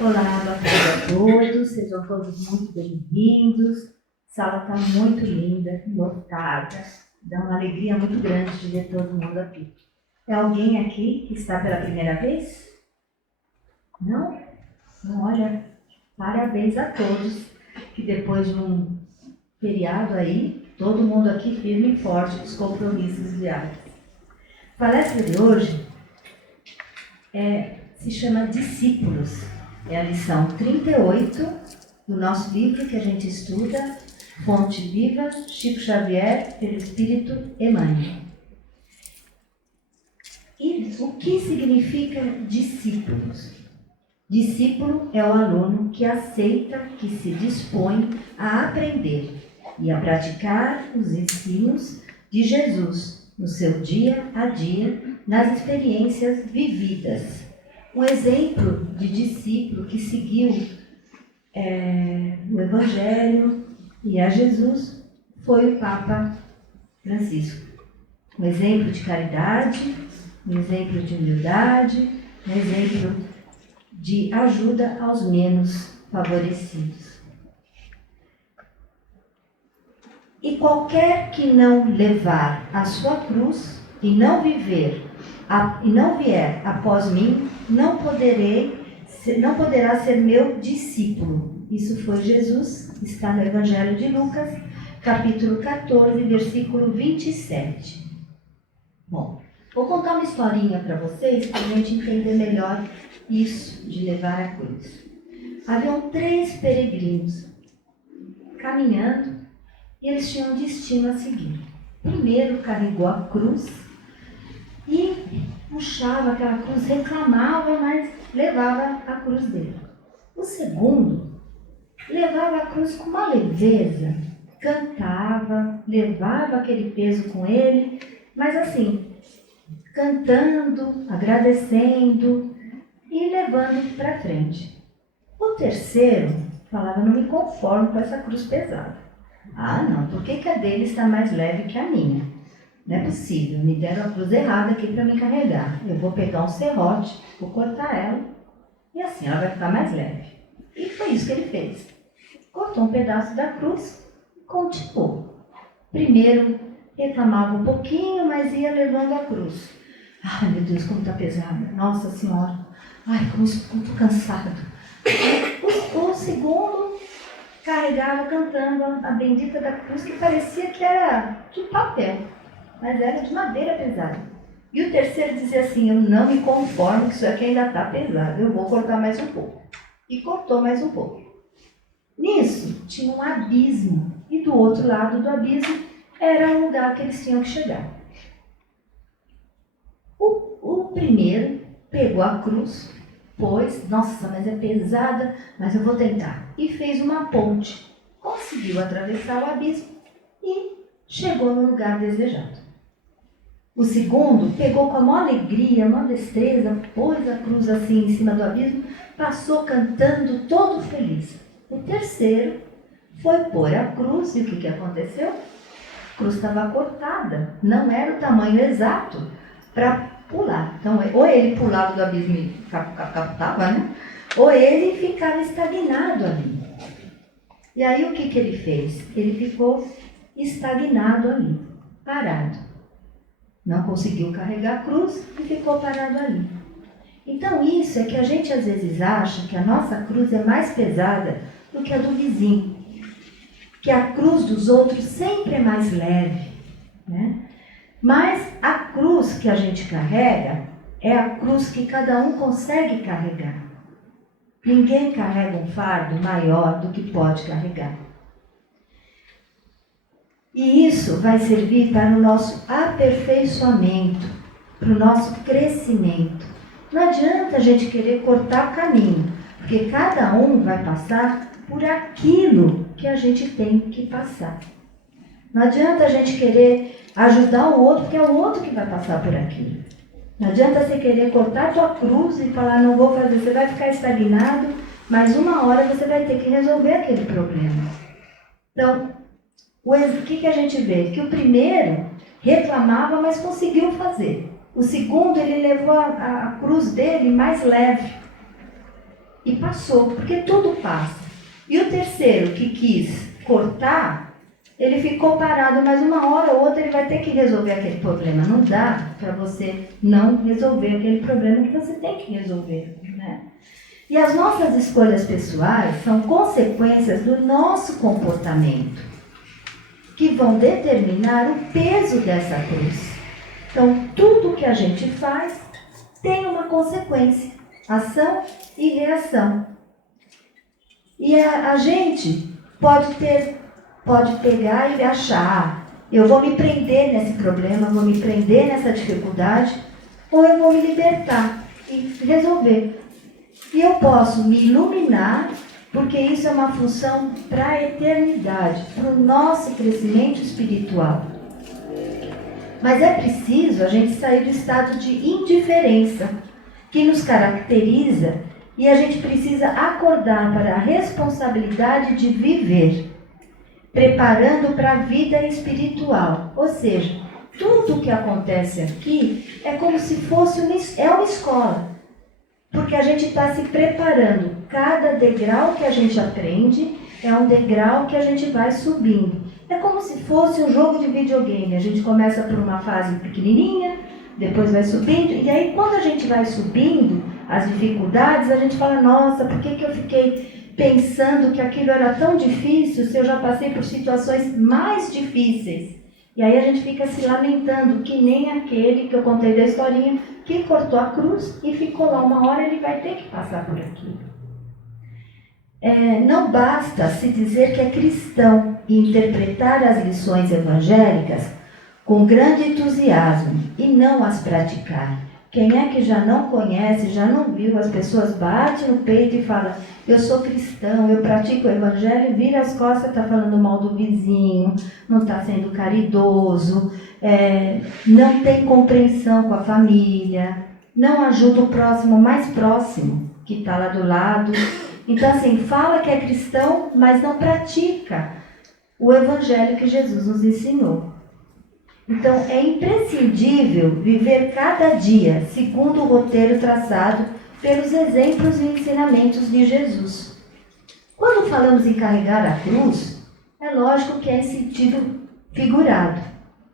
Olá, boa tarde a todos, sejam todos muito bem-vindos. A sala está muito linda, lotada, dá uma alegria muito grande de ver todo mundo aqui. É alguém aqui que está pela primeira vez? Não? Então, olha, parabéns a todos, que depois de um feriado aí, todo mundo aqui firme e forte dos compromissos diários. A palestra de hoje se chama Discípulos. É a lição 38 do nosso livro que a gente estuda, Fonte Viva, Chico Xavier, pelo Espírito Emmanuel. E o que significa discípulos? Discípulo é o aluno que aceita, que se dispõe a aprender e a praticar os ensinos de Jesus no seu dia a dia, nas experiências vividas. Um exemplo de discípulo que seguiu o Evangelho e a Jesus foi o Papa Francisco. Um exemplo de caridade, um exemplo de humildade, um exemplo de ajuda aos menos favorecidos. E qualquer que não levar a sua cruz e não vier após mim, não poderá ser meu discípulo. Isso foi Jesus, está no Evangelho de Lucas, capítulo 14, versículo 27. Bom, vou contar uma historinha para vocês, para a gente entender melhor isso de levar a cruz. Haviam 3 peregrinos caminhando e eles tinham um destino a seguir. O primeiro carregou a cruz e puxava aquela cruz, reclamava, mas levava a cruz dele. O segundo levava a cruz com uma leveza, cantava, levava aquele peso com ele, mas assim, cantando, agradecendo e levando para frente. O terceiro falava, não me conformo com essa cruz pesada. Ah, não, por que a dele está mais leve que a minha? Não é possível, me deram a cruz errada aqui para me carregar. Eu vou pegar um serrote, vou cortar ela e assim ela vai ficar mais leve. E foi isso que ele fez. Cortou um pedaço da cruz e continuou. Primeiro reclamava um pouquinho, mas ia levando a cruz. Ai, meu Deus, como está pesada. Nossa Senhora. Ai, como estou cansado. O segundo carregava cantando a bendita da cruz, que parecia que era de papel, mas era de madeira pesada. E o terceiro dizia assim, eu não me conformo que isso aqui ainda está pesado, eu vou cortar mais um pouco. E cortou mais um pouco. Nisso tinha um abismo, e do outro lado do abismo era o lugar que eles tinham que chegar. O primeiro pegou a cruz, pôs, nossa, mas é pesada, mas eu vou tentar. E fez uma ponte. Conseguiu atravessar o abismo e chegou no lugar desejado. O segundo pegou com a maior alegria, maior destreza, pôs a cruz assim em cima do abismo, passou cantando todo feliz. O terceiro foi pôr a cruz e o que aconteceu? A cruz estava cortada, não era o tamanho exato para pular. Então, ou ele pulava do abismo e captava, né? Ou ele ficava estagnado ali. E aí o que ele fez? Ele ficou estagnado ali, parado. Não conseguiu carregar a cruz e ficou parado ali. Então isso é que a gente às vezes acha que a nossa cruz é mais pesada do que a do vizinho. Que a cruz dos outros sempre é mais leve, né? Mas a cruz que a gente carrega é a cruz que cada um consegue carregar. Ninguém carrega um fardo maior do que pode carregar. E isso vai servir para o nosso aperfeiçoamento, para o nosso crescimento. Não adianta a gente querer cortar o caminho, porque cada um vai passar por aquilo que a gente tem que passar. Não adianta a gente querer ajudar o outro, porque é o outro que vai passar por aquilo. Não adianta você querer cortar a tua cruz e falar, não vou fazer, você vai ficar estagnado, mas uma hora você vai ter que resolver aquele problema. Então, o que a gente vê? Que o primeiro reclamava, mas conseguiu fazer. O segundo, ele levou a cruz dele mais leve. e passou, porque tudo passa. E o terceiro, que quis cortar, ele ficou parado, mas uma hora ou outra ele vai ter que resolver aquele problema. Não dá para você não resolver aquele problema que você tem que resolver, né? E as nossas escolhas pessoais são consequências do nosso comportamento, que vão determinar o peso dessa cruz. Então, tudo que a gente faz tem uma consequência, ação e reação. E a gente pode pegar e achar, eu vou me prender nesse problema, vou me prender nessa dificuldade, ou eu vou me libertar e resolver. E eu posso me iluminar, porque isso é uma função para a eternidade, para o nosso crescimento espiritual. Mas é preciso a gente sair do estado de indiferença, que nos caracteriza, e a gente precisa acordar para a responsabilidade de viver, preparando para a vida espiritual. Ou seja, tudo o que acontece aqui é como se fosse uma escola. Porque a gente está se preparando. Cada degrau que a gente aprende é um degrau que a gente vai subindo. É como se fosse um jogo de videogame. A gente começa por uma fase pequenininha, depois vai subindo. E aí, quando a gente vai subindo as dificuldades, a gente fala, nossa, por que eu fiquei pensando que aquilo era tão difícil se eu já passei por situações mais difíceis? E aí a gente fica se lamentando, que nem aquele que eu contei da historinha, que cortou a cruz e ficou lá uma hora, ele vai ter que passar por aquilo. Não basta se dizer que é cristão e interpretar as lições evangélicas com grande entusiasmo e não as praticar. Quem é que já não conhece, já não viu, as pessoas batem no peito e falam, eu sou cristão, eu pratico o evangelho, vira as costas, está falando mal do vizinho, não está sendo caridoso, não tem compreensão com a família, não ajuda o próximo mais próximo, que está lá do lado. Então, assim, fala que é cristão, mas não pratica o evangelho que Jesus nos ensinou. Então, é imprescindível viver cada dia segundo o roteiro traçado pelos exemplos e ensinamentos de Jesus. Quando falamos em carregar a cruz, é lógico que é em sentido figurado.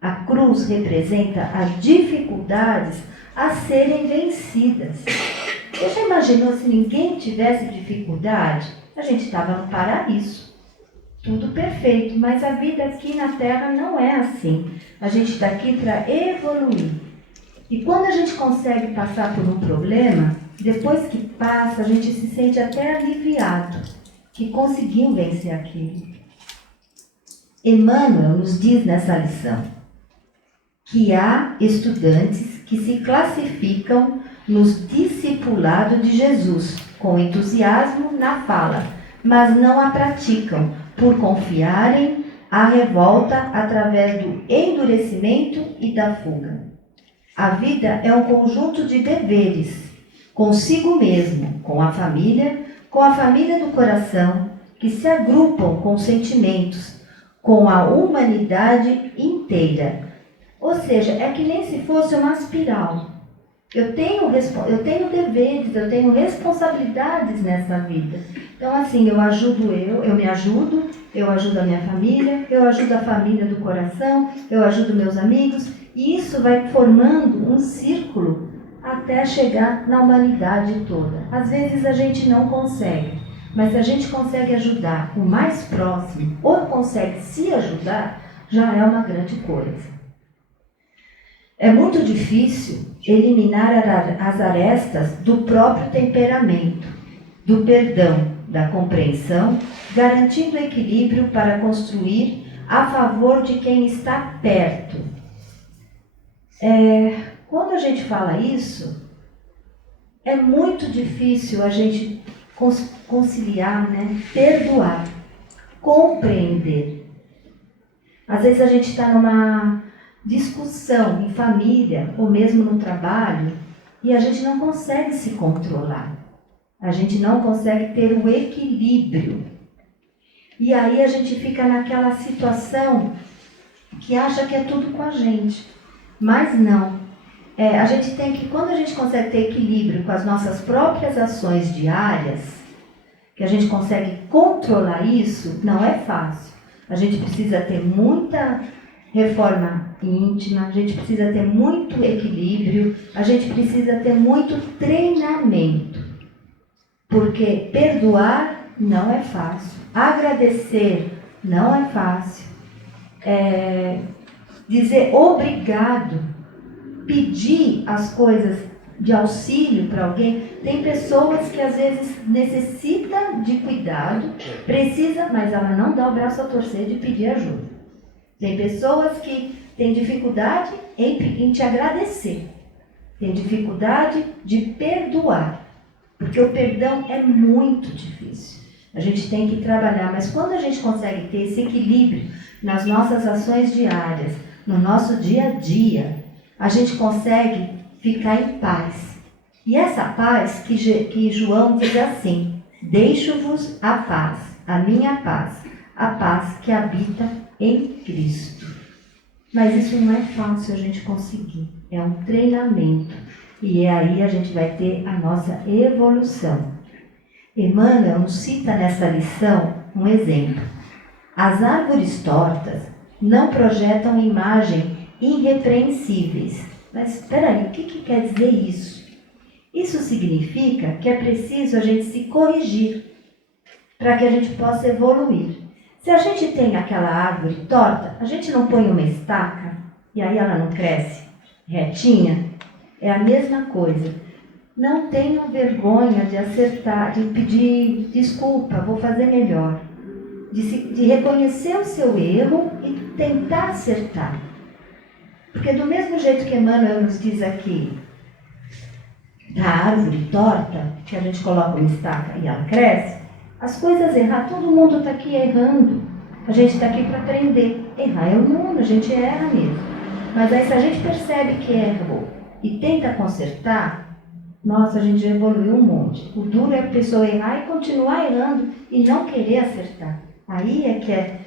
A cruz representa as dificuldades a serem vencidas. Você já imaginou se ninguém tivesse dificuldade? A gente estava no paraíso. Tudo perfeito, mas a vida aqui na Terra não é assim. A gente está aqui para evoluir. E quando a gente consegue passar por um problema, depois que passa, a gente se sente até aliviado, que conseguiu vencer aquilo. Emmanuel nos diz nessa lição que há estudantes que se classificam nos discipulados de Jesus, com entusiasmo na fala, mas não a praticam, por confiarem à revolta através do endurecimento e da fuga. A vida é um conjunto de deveres, consigo mesmo, com a família do coração, que se agrupam com sentimentos, com a humanidade inteira. Ou seja, é que nem se fosse uma espiral. Eu tenho deveres, eu tenho responsabilidades nessa vida. Então, assim, eu me ajudo, eu ajudo a minha família, eu ajudo a família do coração, eu ajudo meus amigos, e isso vai formando um círculo até chegar na humanidade toda. Às vezes a gente não consegue, mas se a gente consegue ajudar o mais próximo, ou consegue se ajudar, já é uma grande coisa. É muito difícil eliminar as arestas do próprio temperamento, do perdão, da compreensão, garantindo equilíbrio para construir a favor de quem está perto. Quando a gente fala isso, é muito difícil a gente conciliar, né? Perdoar, compreender. Às vezes a gente está numa discussão em família ou mesmo no trabalho e a gente não consegue se controlar. A gente não consegue ter o equilíbrio. E aí a gente fica naquela situação que acha que é tudo com a gente. Mas não. A gente tem que, quando a gente consegue ter equilíbrio com as nossas próprias ações diárias, que a gente consegue controlar isso, não é fácil. A gente precisa ter muita reforma íntima, a gente precisa ter muito equilíbrio, a gente precisa ter muito treinamento. Porque perdoar não é fácil, agradecer não é fácil, dizer obrigado, pedir as coisas de auxílio para alguém. Tem pessoas que às vezes necessitam de cuidado, precisa, mas ela não dá o braço a torcer de pedir ajuda. Tem pessoas que têm dificuldade em te agradecer, tem dificuldade de perdoar, porque o perdão é muito difícil. A gente tem que trabalhar, mas quando a gente consegue ter esse equilíbrio nas nossas ações diárias, no nosso dia a dia, a gente consegue ficar em paz. E essa paz que João diz assim: deixo-vos a paz, a minha paz, a paz que habita em Cristo. Mas isso não é fácil a gente conseguir, é um treinamento. E aí a gente vai ter a nossa evolução. Emmanuel nos cita nessa lição um exemplo. As árvores tortas não projetam imagem irrepreensíveis. Mas espera aí, o que quer dizer isso? Isso significa que é preciso a gente se corrigir para que a gente possa evoluir. Se a gente tem aquela árvore torta, a gente não põe uma estaca e aí ela não cresce retinha? É a mesma coisa. Não tenham vergonha de acertar, de pedir desculpa, vou fazer melhor. De reconhecer o seu erro e tentar acertar. Porque do mesmo jeito que Emmanuel nos diz aqui, da árvore torta, que a gente coloca uma estaca e ela cresce, as coisas errar, todo mundo está aqui errando. A gente está aqui para aprender. Errar é humano, a gente erra mesmo. Mas aí se a gente percebe que errou e tenta consertar, nossa, a gente já evoluiu um monte. O duro é a pessoa errar e continuar errando e não querer acertar. Aí é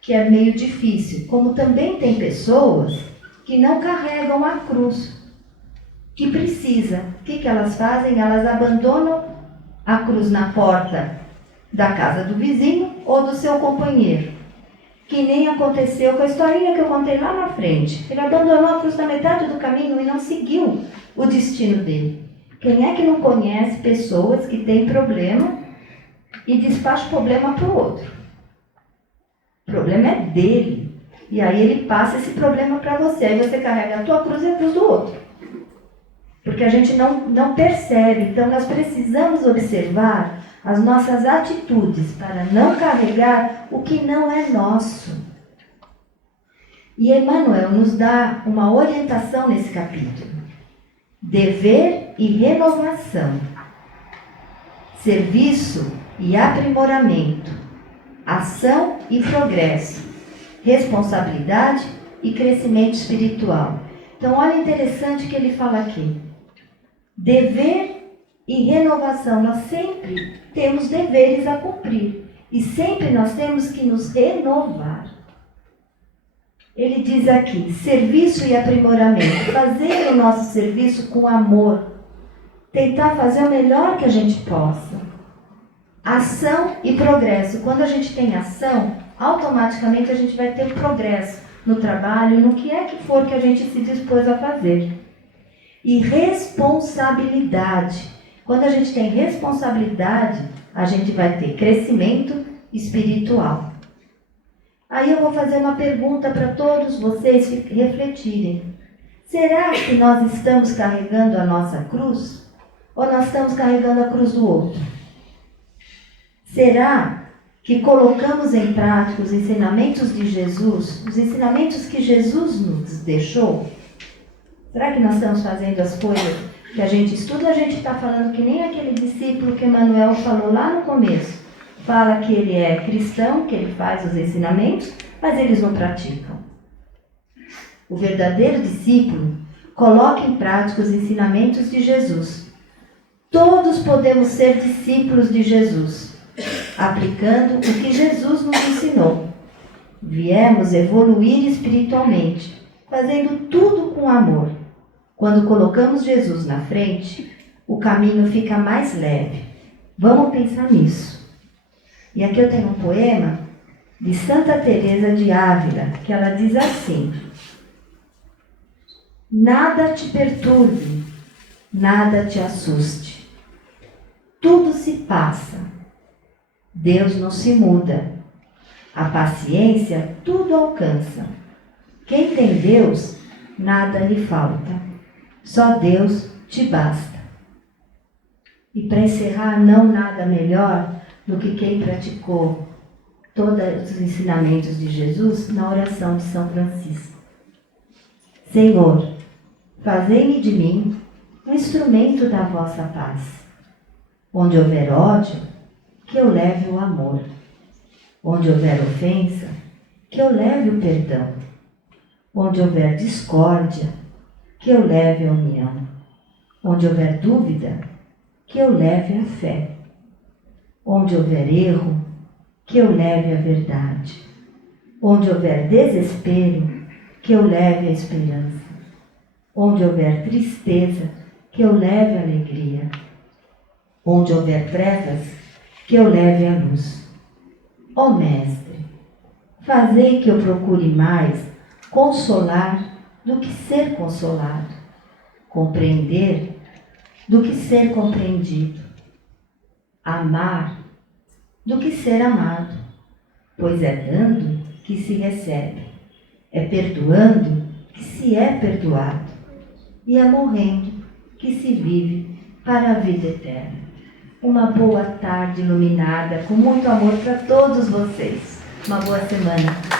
que é meio difícil. Como também tem pessoas que não carregam a cruz, que precisa. O que elas fazem? Elas abandonam a cruz na porta da casa do vizinho ou do seu companheiro. Que nem aconteceu com a historinha que eu contei lá na frente. Ele abandonou a cruz na metade do caminho e não seguiu o destino dele. Quem é que não conhece pessoas que têm problema e despacha o problema para o outro? O problema é dele. E aí ele passa esse problema para você. Aí você carrega a tua cruz e a cruz do outro. Porque a gente não percebe. Então nós precisamos observar as nossas atitudes para não carregar o que não é nosso. E Emmanuel nos dá uma orientação nesse capítulo. Dever e renovação. Serviço e aprimoramento. Ação e progresso. Responsabilidade e crescimento espiritual. Então olha interessante que ele fala aqui. Dever e renovação, nós sempre temos deveres a cumprir e sempre nós temos que nos renovar. Ele diz aqui, serviço e aprimoramento, fazer o nosso serviço com amor, tentar fazer o melhor que a gente possa. Ação e progresso, quando a gente tem ação, automaticamente a gente vai ter progresso no trabalho, no que é que for que a gente se dispôs a fazer. E responsabilidade. Quando a gente tem responsabilidade, a gente vai ter crescimento espiritual. Aí eu vou fazer uma pergunta para todos vocês refletirem. Será que nós estamos carregando a nossa cruz? Ou nós estamos carregando a cruz do outro? Será que colocamos em prática os ensinamentos de Jesus, os ensinamentos que Jesus nos deixou? Será que nós estamos fazendo as coisas que a gente estuda? A gente está falando que nem aquele discípulo que Emmanuel falou lá no começo. Fala que ele é cristão, que ele faz os ensinamentos, mas eles não praticam. O verdadeiro discípulo coloca em prática os ensinamentos de Jesus. Todos podemos ser discípulos de Jesus, aplicando o que Jesus nos ensinou. Viemos evoluir espiritualmente, fazendo tudo com amor. Quando colocamos Jesus na frente, o caminho fica mais leve. Vamos pensar nisso. E aqui eu tenho um poema de Santa Teresa de Ávila, que ela diz assim: nada te perturbe, nada te assuste. Tudo se passa, Deus não se muda. A paciência tudo alcança. Quem tem Deus, nada lhe falta. Só Deus te basta. E para encerrar, não nada melhor do que quem praticou todos os ensinamentos de Jesus na oração de São Francisco. Senhor, fazei-me de mim um instrumento da vossa paz. Onde houver ódio, que eu leve o amor. Onde houver ofensa, que eu leve o perdão. Onde houver discórdia, que eu leve a união. Onde houver dúvida, que eu leve a fé. Onde houver erro, que eu leve a verdade. Onde houver desespero, que eu leve a esperança. Onde houver tristeza, que eu leve a alegria. Onde houver trevas, que eu leve a luz. Ó Mestre, fazei que eu procure mais consolar do que ser consolado, compreender do que ser compreendido, amar do que ser amado, pois é dando que se recebe, é perdoando que se é perdoado, e é morrendo que se vive para a vida eterna. Uma boa tarde iluminada, com muito amor para todos vocês. Uma boa semana.